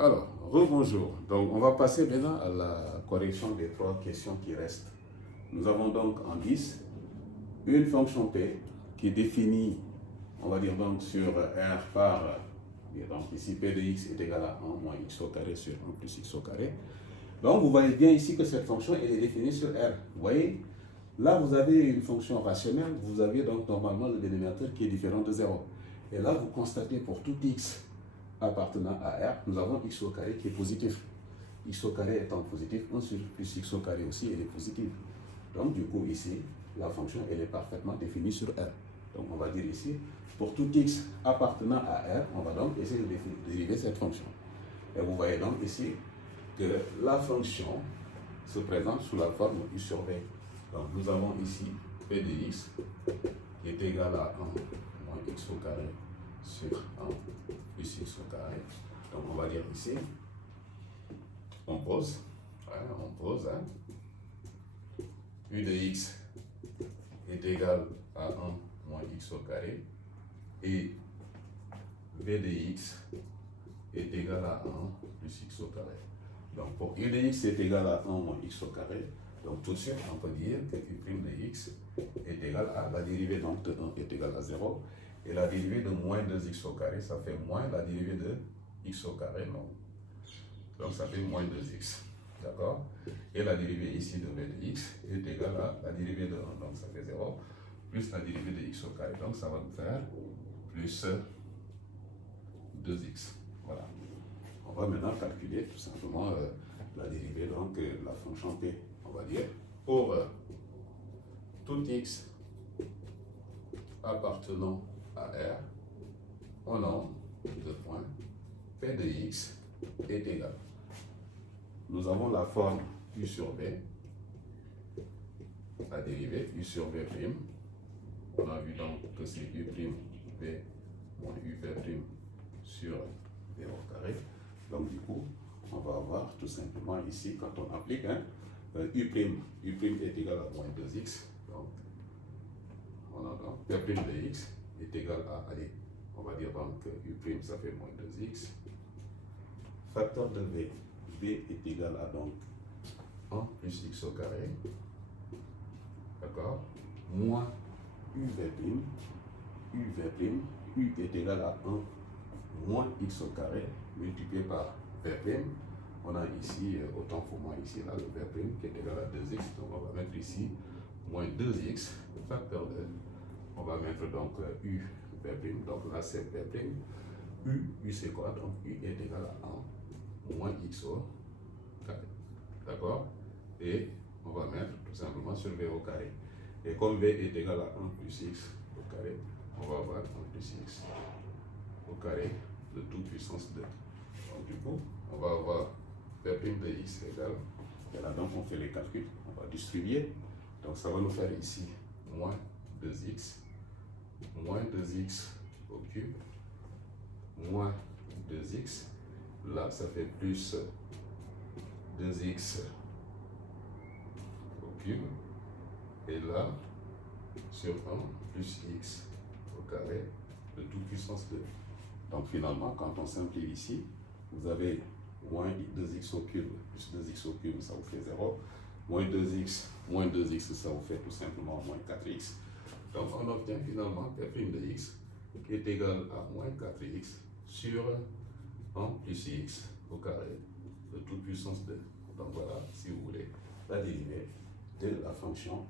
Alors, rebonjour. Donc, on va passer maintenant à la correction des trois questions qui restent. Nous avons donc en 10 une fonction P qui est définie, on va dire donc sur R par, et donc ici P de x est égal à 1 moins x au carré sur 1 plus x au carré. Donc, vous voyez bien ici que cette fonction elle est définie sur R. Vous voyez, là vous avez une fonction rationnelle, vous avez donc normalement le dénominateur qui est différent de 0. Et là, vous constatez pour tout x appartenant à R, nous avons x au carré qui est positif. X au carré étant positif, 1 sur plus x au carré aussi, elle est positive. Donc du coup ici, la fonction elle est parfaitement définie sur R. Donc on va dire ici, pour tout x appartenant à R, on va donc essayer de dériver cette fonction. Et vous voyez donc ici que la fonction se présente sous la forme u sur v. Donc nous avons ici p de x qui est égal à 1 moins x au carré sur 1 plus x au carré. Donc on va dire ici, on pose, u de x est égal à 1 moins x au carré et v de x est égal à 1 plus x au carré. Donc pour u de x est égal à 1 moins x au carré, donc tout de suite on peut dire que u' de x est égal à la dérivée donc de 1 est égal à 0 et la dérivée de moins 2x au carré ça fait moins la dérivée de x au carré, non. Donc ça fait moins 2x, d'accord. Et la dérivée ici de v de x est égale à la dérivée de 1, donc ça fait 0, plus la dérivée de x au carré, donc ça va nous faire plus 2x, voilà. On va maintenant calculer tout simplement la dérivée, donc la fonction p, on va dire, pour tout x appartenant à R, on a deux points, p de x est égal. Nous avons la forme u sur v, la dérivée u sur v'. On a vu donc que c'est u' v moins u v' sur v au carré. Donc du coup, on va avoir tout simplement ici, quand on applique, u' est égal à moins 2x. Donc, on a donc v' de x est égal à, allez, on va dire donc que u' ça fait moins 2x. Facteur de v, v est égal à donc 1 plus x au carré, d'accord, moins u est égal à 1 moins x au carré multiplié par v'. On a ici, autant pour moi ici, là, le v' qui est égal à 2x, donc on va mettre ici moins 2x, facteur de, on va mettre donc u v', donc là c'est v', u c'est quoi, donc u est égal à 1 moins x au carré, d'accord, et on va mettre tout simplement sur v au carré. Et comme v est égal à 1 plus x au carré, on va avoir 1 plus x au carré de toute puissance 2. Donc du coup, on va avoir v' de x égale, et là donc on fait les calculs, on va distribuer. Donc ça va nous faire ici moins 2x au cube, moins 2x, là ça fait plus 2x au cube, et là sur 1 plus x au carré de toute puissance 2. Donc finalement, quand on simplifie ici, vous avez moins 2x au cube plus 2x au cube, ça vous fait 0. Moins 2x, ça vous fait tout simplement moins 4x. Donc on obtient finalement v' de x qui est égal à moins 4x sur 1 plus x au carré de toute puissance 2. Donc voilà, si vous voulez, la dérivée de la fonction